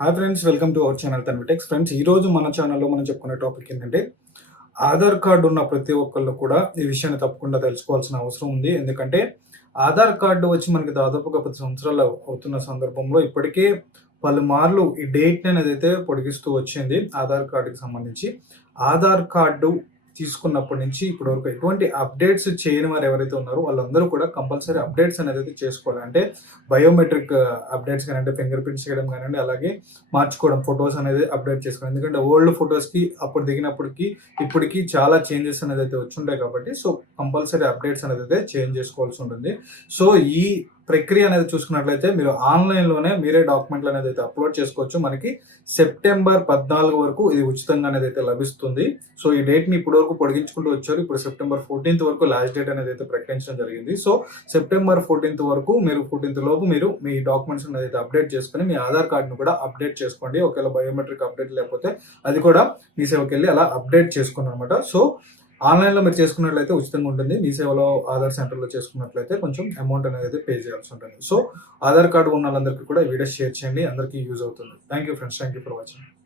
Hi friends welcome to our channel Tanvitechs friends ఈ రోజు మన ఛానల్లో మనం చెప్పుకునే టాపిక్ ఏంటంటే ఆధార్ కార్డు ఉన్న ప్రతి ఒక్కళ్ళు కూడా ఈ విషయాన్ని తప్పకుండా తెలుసుకోవాల్సిన అవసరం ఉంది. ఎందుకంటే ఆధార్ కార్డు వచ్చి మనకి దాదాపుగా పది సంవత్సరాలు అవుతున్న సందర్భంలో ఇప్పటికే పలుమార్లు ఈ డేట్ అనేది అయితే పొడిగిస్తూ వచ్చింది. ఆధార్ కార్డుకి సంబంధించి ఆధార్ కార్డు తీసుకున్నప్పటి నుంచి ఇప్పటి వరకు ఎటువంటి అప్డేట్స్ చేయని వారు ఎవరైతే ఉన్నారో వాళ్ళందరూ కూడా కంపల్సరీ అప్డేట్స్ అనేది అయితే చేసుకోవాలి. అంటే బయోమెట్రిక్ అప్డేట్స్ కానీ అంటే ఫింగర్ ప్రింట్స్ చేయడం కానివ్వండి అలాగే మార్చుకోవడం ఫొటోస్ అనేది అప్డేట్ చేసుకోవడం. ఎందుకంటే ఓల్డ్ ఫొటోస్కి అప్పుడు దిగినప్పటికి ఇప్పటికి చాలా చేంజెస్ అనేది అయితే వచ్చుంటాయి కాబట్టి సో కంపల్సరీ అప్డేట్స్ అనేది అయితే చేంజ్ చేసుకోవాల్సి ఉంటుంది. సో ఈ ప్రక్రియ అనేది చూసుకున్నట్లయితే మీరు ఆన్లైన్లోనే మీరే డాక్యుమెంట్లు అనేది అయితే అప్లోడ్ చేసుకోవచ్చు. మనకి సెప్టెంబర్ పద్నాలుగు వరకు ఇది ఉచితంగా అనేది అయితే లభిస్తుంది. సో ఈ డేట్ని ఇప్పటి వరకు పొడిగించుకుంటూ వచ్చారు. ఇప్పుడు సెప్టెంబర్ ఫోర్టీన్త్ వరకు లాస్ట్ డేట్ అనేది అయితే ప్రకటించడం జరిగింది. సో సెప్టెంబర్ ఫోర్టీన్త్ వరకు మీరు ఫోర్టీన్త్ లోపు మీరు మీ డాక్యుమెంట్స్ అనేది అయితే అప్డేట్ చేసుకుని మీ ఆధార్ కార్డును కూడా అప్డేట్ చేసుకోండి. ఒకవేళ బయోమెట్రిక్ అప్డేట్ లేకపోతే అది కూడా మీ సేవకి వెళ్ళి అలా అప్డేట్ చేసుకున్నాను అనమాట సో ఆన్లైన్లో మీరు చేసుకున్నట్లయితే ఉచితంగా ఉంటుంది. మీ సేవలో ఆధార్ సెంటర్లో చేసుకున్నట్లయితే కొంచెం అమౌంట్ అనేది అయితే పే చేయాల్సి ఉంటుంది. సో ఆధార్ కార్డు ఉన్న వాళ్ళందరికీ కూడా ఈ వీడియో షేర్ చేయండి. అందరికీ యూజ్ అవుతుంది. Thank you friends thank you for watching